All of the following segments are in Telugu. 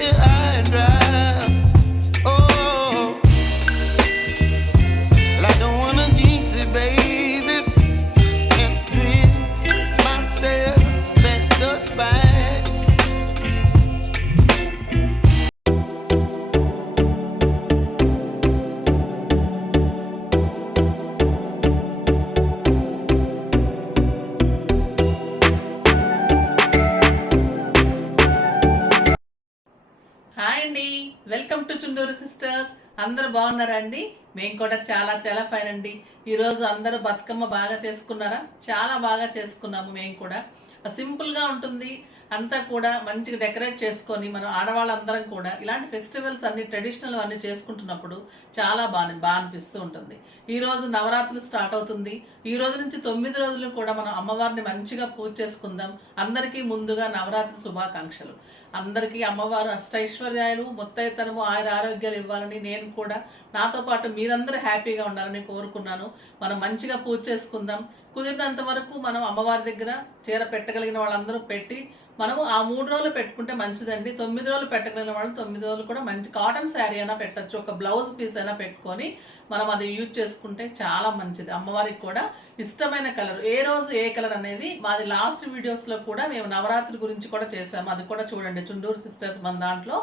till high and dry. Oh, well, I don't wanna jinx it, baby, and twist myself at the spine. Hi అండి, వెల్కమ్ టు చుండూరు సిస్టర్స్. అందరూ బాగున్నారా అండి? మేము కూడా చాలా చాలా ఫైన్ అండి. ఈరోజు అందరూ బతుకమ్మ బాగా చేసుకున్నారా? చాలా బాగా చేసుకున్నాము. మేము కూడా సింపుల్గా ఉంటుంది అంతా కూడా మంచిగా డెకరేట్ చేసుకొని మనం ఆడవాళ్ళందరం కూడా ఇలాంటి ఫెస్టివల్స్ అన్ని ట్రెడిషనల్ అన్ని చేసుకుంటున్నప్పుడు చాలా బాగా అనిపిస్తూ ఉంటుంది. ఈరోజు నవరాత్రులు స్టార్ట్ అవుతుంది. ఈ రోజు నుంచి 9 రోజులు కూడా మనం అమ్మవారిని మంచిగా పూజ చేసుకుందాం. అందరికీ ముందుగా నవరాత్రి శుభాకాంక్షలు. అందరికీ అమ్మవారు అష్టైశ్వర్యాలు మొత్తైతనము ఆరోగ్యాలు ఇవ్వాలని నేను కూడా నాతో పాటు మీరందరూ హ్యాపీగా ఉండాలని కోరుకున్నాను. మనం మంచిగా పూజ చేసుకుందాం. కుదిరినంత వరకు మనం అమ్మవారి దగ్గర చీర పెట్టగలిగిన వాళ్ళందరూ పెట్టి మనము ఆ 3 రోజులు పెట్టుకుంటే మంచిదండి. 9 రోజులు పెట్టగలిగిన వాళ్ళు 9 రోజులు కూడా మంచి కాటన్ శారీ అయినా పెట్టచ్చు, ఒక బ్లౌజ్ పీస్ అయినా పెట్టుకొని మనం అది యూజ్ చేసుకుంటే చాలా మంచిది. అమ్మవారికి కూడా ఇష్టమైన కలర్ ఏ రోజు ఏ కలర్ అనేది మాది లాస్ట్ వీడియోస్లో కూడా మేము నవరాత్రి గురించి కూడా చేసాము. అది కూడా చూడండి. చుండూరు సిస్టర్స్ మన దాంట్లో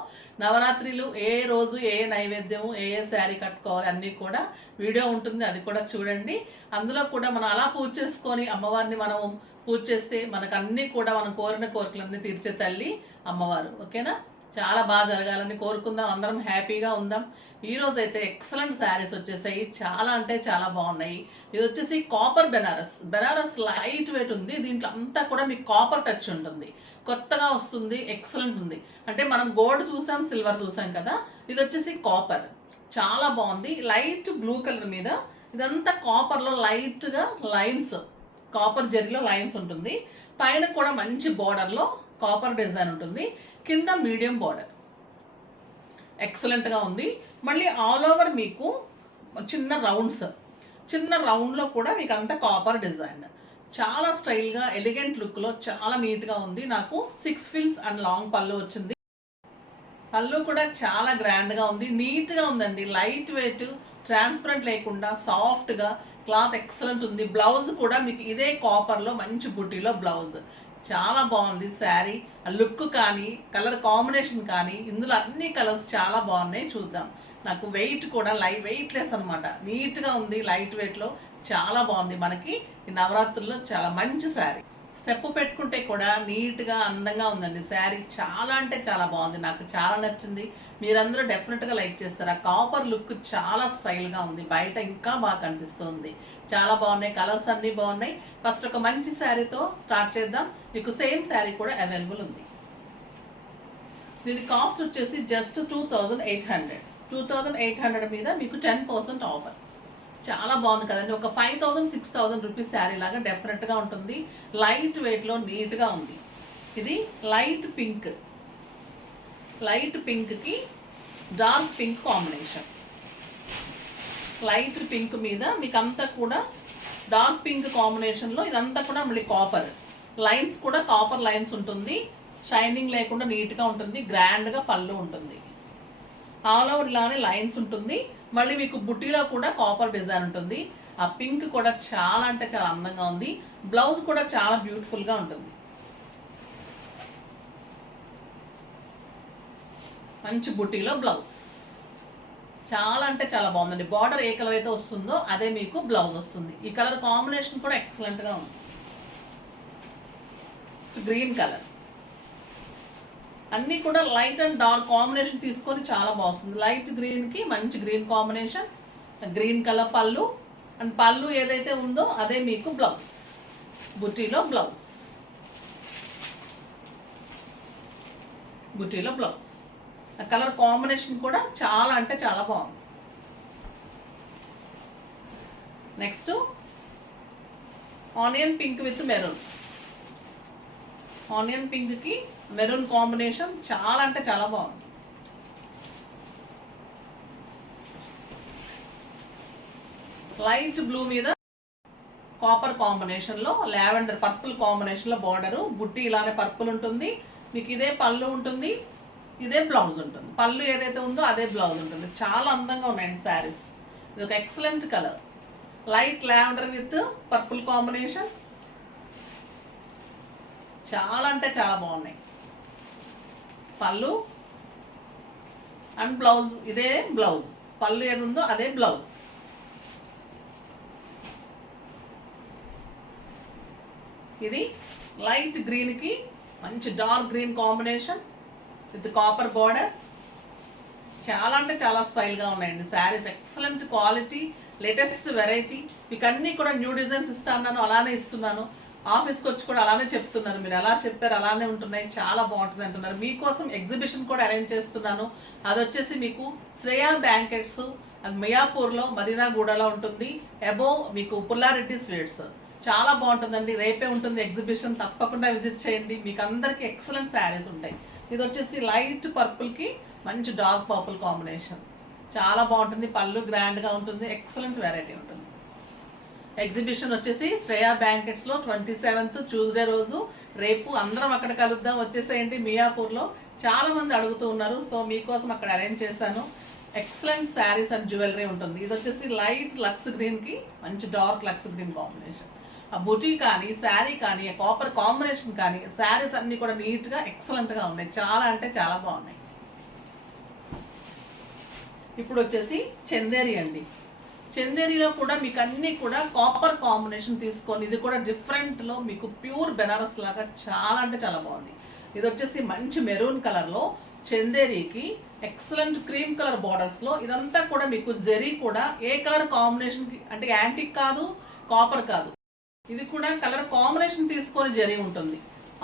నవరాత్రిలు ఏ రోజు ఏ నైవేద్యము ఏ శారీ కట్టుకోవాలి అన్నీ కూడా వీడియో ఉంటుంది. అది కూడా చూడండి. అందులో కూడా మనం అలా పూజ చేసుకొని అమ్మవారిని మనం పూజ చేస్తే మనకు అన్నీ కూడా మనం కోరిన కోరికలన్నీ తీర్చే తల్లి అమ్మవారు. ఓకేనా? చాలా బాగా జరగాలని కోరుకుందాం. అందరం హ్యాపీగా ఉందాం. ఈరోజు అయితే ఎక్సలెంట్ శారీస్ వచ్చేసాయి. చాలా అంటే చాలా బాగున్నాయి. ఇది వచ్చేసి కాపర్ బెనారస్ లైట్ వెయిట్ ఉంది. దీంట్లో అంతా కూడా మీకు కాపర్ టచ్ ఉంటుంది. కొత్తగా వస్తుంది, ఎక్సలెంట్ ఉంది. అంటే మనం గోల్డ్ చూసాం, సిల్వర్ చూసాం కదా. ఇది వచ్చేసి కాపర్, చాలా బాగుంది. లైట్ బ్లూ కలర్ మీద ఇదంతా కాపర్లో లైట్గా లైన్స్, కాపర్ జరీలో లైన్స్ ఉంటుంది. పైన కూడా మంచి బార్డర్లో కాపర్ డిజైన్ ఉంటుంది. కింద మీడియం బార్డర్ ఎక్సలెంట్గా ఉంది. మళ్ళీ ఆల్ ఓవర్ మీకు చిన్న రౌండ్లో కూడా మీకు అంతా కాపర్ డిజైన్, చాలా స్టైల్గా ఎలిగెంట్ లుక్లో చాలా నీట్గా ఉంది. నాకు 6 ఫిల్స్ అండ్ లాంగ్ పళ్ళు వచ్చింది. పళ్ళు కూడా చాలా గ్రాండ్గా ఉంది, నీట్గా ఉందండి. లైట్ వెయిట్, ట్రాన్స్పరెంట్ లేకుండా సాఫ్ట్గా క్లాత్ ఎక్సలెంట్ ఉంది. బ్లౌజ్ కూడా మీకు ఇదే కాపర్లో మంచి బుట్టీలో బ్లౌజ్ చాలా బాగుంది. శారీ లుక్ కానీ కలర్ కాంబినేషన్ కానీ ఇందులో అన్ని కలర్స్ చాలా బాగున్నాయి. చూద్దాం. నాకు వెయిట్ కూడా వెయిట్లెస్ అనమాట, నీట్గా ఉంది. లైట్ వెయిట్లో చాలా బాగుంది. మనకి ఈ నవరాత్రుల్లో చాలా మంచి శారీ. స్టెప్ పెట్టుకుంటే కూడా నీట్గా అందంగా ఉందండి శారీ. చాలా అంటే చాలా బాగుంది, నాకు చాలా నచ్చింది. మీరందరూ డెఫినెట్గా లైక్ చేస్తారు. ఆ కాపర్ లుక్ చాలా స్టైల్గా ఉంది. బయట ఇంకా బాగా కనిపిస్తుంది. చాలా బాగున్నాయి, కలర్స్ అన్నీ బాగున్నాయి. ఫస్ట్ ఒక మంచి శారీతో స్టార్ట్ చేద్దాం. మీకు సేమ్ శారీ కూడా అవైలబుల్ ఉంది. దీని కాస్ట్ వచ్చేసి జస్ట్ 2800 మీద మీకు 10% ఆఫర్. చాలా బాగుంది కదండి. ఒక 5000-6000 రూపీస్ శారీ లాగా డెఫినెట్గా ఉంటుంది. లైట్ వెయిట్లో నీట్గా ఉంది. ఇది లైట్ పింక్కి dark pink combination. Light pink మీద మీకు అంతా కూడా డార్క్ పింక్ కాంబినేషన్లో ఇదంతా కూడా మళ్ళీ కాపర్ లైన్స్, కూడా కాపర్ లైన్స్ ఉంటుంది. షైనింగ్ లేకుండా నీట్గా ఉంటుంది. గ్రాండ్గా పళ్ళు ఉంటుంది. ఆల్ ఓవర్ ఇలానే లైన్స్ ఉంటుంది. మళ్ళీ మీకు బుట్టీలో కూడా కాపర్ డిజైన్ ఉంటుంది. ఆ పింక్ కూడా చాలా అంటే చాలా అందంగా ఉంది. బ్లౌజ్ కూడా చాలా బ్యూటిఫుల్గా ఉంటుంది. మంచి బుట్టీలో బ్లౌజ్ చాలా అంటే చాలా బాగుందండి. బార్డర్ ఏ కలర్ అయితే వస్తుందో అదే మీకు బ్లౌజ్ వస్తుంది. ఈ కలర్ కాంబినేషన్ కూడా ఎక్సలెంట్గా ఉంది. గ్రీన్ కలర్ అన్నీ కూడా లైట్ అండ్ డార్క్ కాంబినేషన్ తీసుకొని చాలా బాగుంది. లైట్ గ్రీన్కి మంచి గ్రీన్ కాంబినేషన్, గ్రీన్ కలర్ పళ్ళు, అండ్ పళ్ళు ఏదైతే ఉందో అదే మీకు బ్లౌజ్, బుట్టీలో బ్లౌజ్. ఆ కలర్ కాంబినేషన్ కూడా చాలా అంటే చాలా బాగుంది. Next onion pink with maroon. Onion పింక్కి మెరూన్ కాంబినేషన్ చాలా అంటే చాలా బాగుంది. లైట్ బ్లూ మీద కాపర్ కాంబినేషన్లో పర్పుల్ కాంబినేషన్లో బార్డరు, బుట్టి ఇలానే పర్పుల్ ఉంటుంది. మీకు ఇదే పళ్ళు ఉంటుంది. ఇదే బ్లౌజ్ ఉంటుంది. పళ్ళు ఏదైతే ఉందో అదే బ్లౌజ్ ఉంటుంది. చాలా అందంగా ఉన్నాయండి శారీస్. ఇది ఒక excellent colour, light lavender with purple combination. చాలా అంటే చాలా బాగున్నాయి. పళ్ళు అండ్ బ్లౌజ్ ఇదే బ్లౌజ్. పళ్ళు ఏది ఉందో అదే బ్లౌజ్. ఇది లైట్ గ్రీన్కి మంచి dark green combination with copper border. చాలా అంటే చాలా స్టైల్గా ఉన్నాయండి saris. Excellent quality, latest variety. మీకు అన్నీ కూడా న్యూ డిజైన్స్ ఇస్తున్నాను, అలానే ఇస్తున్నాను. ఆఫీస్కి వచ్చి కూడా అలానే చెప్తున్నారు. మీరు ఎలా చెప్పారు అలానే ఉంటున్నాయి, చాలా బాగుంటుంది అంటున్నారు. మీకోసం ఎగ్జిబిషన్ కూడా అరేంజ్ చేస్తున్నాను. అది వచ్చేసి మీకు శ్రేయా బ్యాంకెట్స్, అది మియాపూర్లో మదీనాగూడలో ఉంటుంది. అబోవ్ మీకు పుల్లారెడ్డి స్వీట్స్. చాలా బాగుంటుందండి. రేపే ఉంటుంది ఎగ్జిబిషన్, తప్పకుండా విజిట్ చేయండి. మీకు అందరికీ ఎక్సలెంట్ శారీస్ ఉంటాయి. ఇది వచ్చేసి లైట్ పర్పుల్కి మంచి డార్క్ పర్పుల్ కాంబినేషన్. చాలా బాగుంటుంది. పళ్ళు గ్రాండ్గా ఉంటుంది. ఎక్సలెంట్ వెరైటీ ఉంటుంది. ఎగ్జిబిషన్ వచ్చేసి శ్రేయా బ్యాంకెట్స్లో 27th ట్యూస్డే రోజు. రేపు అందరం అక్కడ కలుద్దాం. వచ్చేసేయండి మియాపూర్లో. చాలా మంది అడుగుతూ ఉన్నారు, సో మీకోసం అక్కడ అరేంజ్ చేశాను. ఎక్సలెంట్ శారీస్ అండ్ జ్యువెలరీ ఉంటుంది. ఇది వచ్చేసి లైట్ లక్స్ గ్రీన్కి మంచి డార్క్ లక్స్ గ్రీన్ కాంబినేషన్. ఆ బుటీ కానీ, శారీ కానీ, కాపర్ కాంబినేషన్ కానీ, శారీస్ అన్నీ కూడా నీట్గా ఎక్సలెంట్గా ఉన్నాయి. చాలా అంటే చాలా బాగున్నాయి. ఇప్పుడు వచ్చేసి చందేరి అండి. చందేరిలో కూడా మీకు అన్నీ కూడా కాపర్ కాంబినేషన్ తీసుకొని, ఇది కూడా డిఫరెంట్లో మీకు ప్యూర్ బెనారస్ లాగా చాలా అంటే చాలా బాగుంది. ఇది వచ్చేసి మంచి మెరూన్ కలర్లో చందేరికి ఎక్సలెంట్ క్రీమ్ కలర్ బార్డర్స్లో. ఇదంతా కూడా మీకు జెరీ కూడా ఏ కలర్ కాంబినేషన్కి అంటే యాంటిక్ కాదు, కాపర్ కాదు. ఇది కూడా కలర్ కాంబినేషన్ తీసుకొని జరీ ఉంటుంది.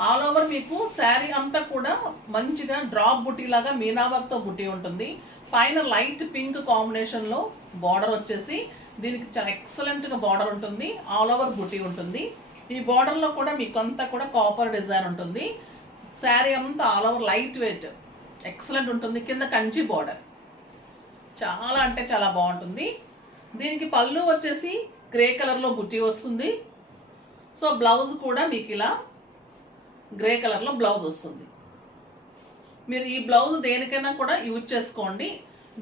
ఆల్ ఓవర్ మీకు శారీ అంతా కూడా మంచిగా డ్రాప్ బుటీ లాగా మీనావర్క్తో బుటీ ఉంటుంది. పైన లైట్ పింక్ కాంబినేషన్లో బార్డర్ వచ్చేసి దీనికి చాలా ఎక్సలెంట్గా బార్డర్ ఉంటుంది. ఆల్ ఓవర్ బుటీ ఉంటుంది. ఈ బార్డర్లో కూడా మీకు అంతా కూడా కాపర్ డిజైన్ ఉంటుంది. శారీ అంతా all over light weight excellent ఉంటుంది. కింద కంచి బార్డర్ చాలా అంటే చాలా బాగుంటుంది. దీనికి పళ్ళు వచ్చేసి గ్రే కలర్లో బుట్టి వస్తుంది. సో బ్లౌజ్ కూడా మీకు ఇలా గ్రే కలర్లో బ్లౌజ్ వస్తుంది. మీరు ఈ బ్లౌజ్ దేనికైనా కూడా యూజ్ చేసుకోండి.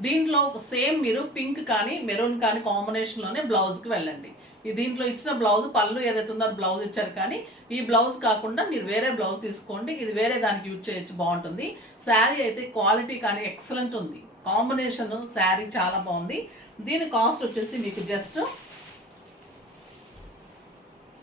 దీంట్లో సేమ్ మీరు పింక్ కానీ మెరూన్ కానీ కాంబినేషన్లోనే బ్లౌజ్కి వెళ్ళండి. ఈ దీంట్లో ఇచ్చిన బ్లౌజ్ పళ్ళు ఏదైతే ఉందో అది బ్లౌజ్ ఇచ్చారు, కానీ ఈ బ్లౌజ్ కాకుండా మీరు వేరే బ్లౌజ్ తీసుకోండి. ఇది వేరే దానికి యూజ్ చేయొచ్చు, బాగుంటుంది. శారీ అయితే క్వాలిటీ కానీ ఎక్సలెంట్ ఉంది. కాంబినేషన్ శారీ చాలా బాగుంది. దీని కాస్ట్ వచ్చేసి మీకు జస్ట్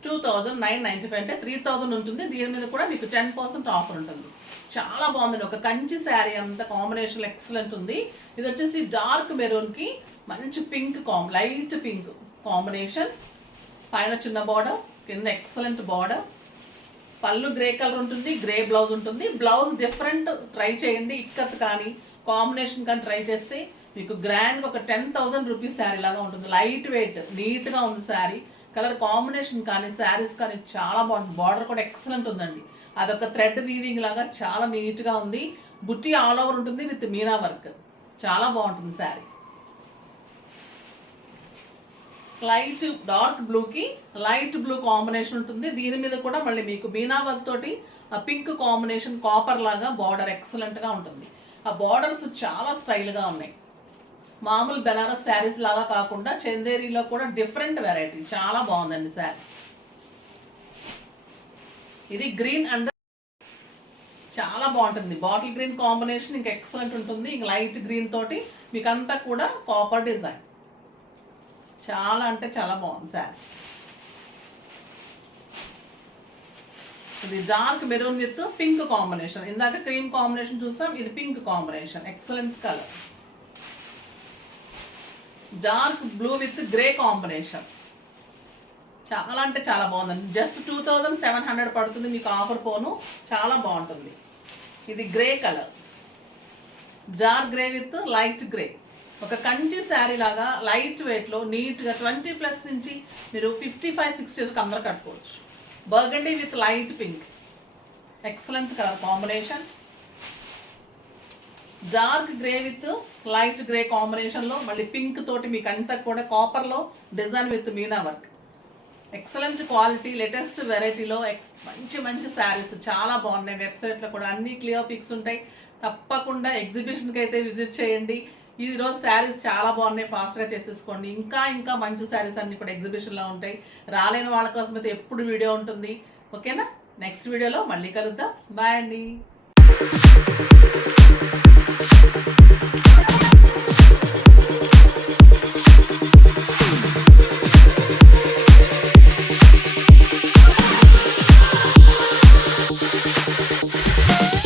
2995 అంటే 3000 ఉంటుంది. దీని మీద కూడా మీకు 10% ఆఫర్ ఉంటుంది. చాలా బాగుందండి. ఒక కంచి శారీ అంత కాంబినేషన్ ఎక్సలెంట్ ఉంది. ఇది వచ్చేసి డార్క్ మెరూన్కి మంచి పింక్ లైట్ పింక్ కాంబినేషన్. పైన చిన్న బార్డర్, కింద ఎక్సలెంట్ బార్డర్. పళ్ళు గ్రే కలర్ ఉంటుంది, గ్రే బ్లౌజ్ ఉంటుంది. బ్లౌజ్ డిఫరెంట్ ట్రై చేయండి. ఇక్కత్ కానీ కాంబినేషన్ కానీ ట్రై చేస్తే మీకు గ్రాండ్ ఒక 10,000 రూపీస్ శారీ లాగా ఉంటుంది. లైట్ వెయిట్ నీట్గా ఉంది శారీ. కలర్ కాంబినేషన్ కానీ శారీస్ కానీ చాలా బాగుంటుంది. బార్డర్ కూడా ఎక్సలెంట్ ఉందండి. అదొక థ్రెడ్ వీవింగ్ లాగా చాలా నీట్గా ఉంది. బుట్టి ఆల్ ఓవర్ ఉంటుంది విత్ మీనా వర్క్. చాలా బాగుంటుంది శారీ. లైట్ డార్క్ బ్లూకి లైట్ బ్లూ కాంబినేషన్ ఉంటుంది. దీని మీద కూడా మళ్ళీ మీకు మీనా వర్క్ తోటి పింక్ కాంబినేషన్ కాపర్ లాగా బార్డర్ ఎక్సలెంట్గా ఉంటుంది. ఆ బార్డర్స్ చాలా స్టైల్గా ఉన్నాయి. మామూలు బెనారస్ శారీస్ లాగా కాకుండా చందేరిలో కూడా డిఫరెంట్ వెరైటీ. చాలా బాగుందండి శారీ. ఇది గ్రీన్ అండ్ చాలా బాగుంటుంది. బాటిల్ గ్రీన్ కాంబినేషన్ ఇంకా ఎక్సలెంట్ ఉంటుంది. ఇంక లైట్ గ్రీన్ తోటి మీకు అంతా కూడా కాపర్ డిజైన్. చాలా అంటే చాలా బాగుంది శారీ. ఇది dark maroon with pink combination. ఇందాక క్రీమ్ కాంబినేషన్ చూసాం, ఇది pink combination. Excellent colour. Dark blue with grey combination. చాలా అంటే చాలా బాగుందండి. జస్ట్ 2700 పడుతుంది మీకు ఆఫర్ పోను. చాలా బాగుంటుంది. ఇది grey colour, dark grey with light grey. ఒక కంచి శారీ లాగా లైట్ వెయిట్లో నీట్గా 20+ నుంచి మీరు 55-60 అందరూ కట్టుకోవచ్చు. Burgundy with light pink excellent colour combination. Dark grey with light grey కాంబినేషన్లో మళ్ళీ పింక్ తోటి మీకు అంతా కూడా కాపర్లో design with meena work. Excellent quality, latest వెరైటీలో మంచి మంచి శారీస్ చాలా బాగున్నాయి. వెబ్సైట్లో కూడా అన్ని క్లియర్ పిక్స్ ఉంటాయి. తప్పకుండా ఎగ్జిబిషన్కి అయితే విజిట్ చేయండి. ఈరోజు శారీస్ చాలా బాగున్నాయి, ఫాస్ట్గా చేసేసుకోండి. ఇంకా ఇంకా మంచి శారీస్ అన్ని కూడా ఎగ్జిబిషన్లో ఉంటాయి. రాలేని వాళ్ళ కోసం అయితే ఎప్పుడు వీడియో ఉంటుంది. ఓకేనా? నెక్స్ట్ వీడియోలో మళ్ళీ కలుద్దాం. బాయ్ అండి.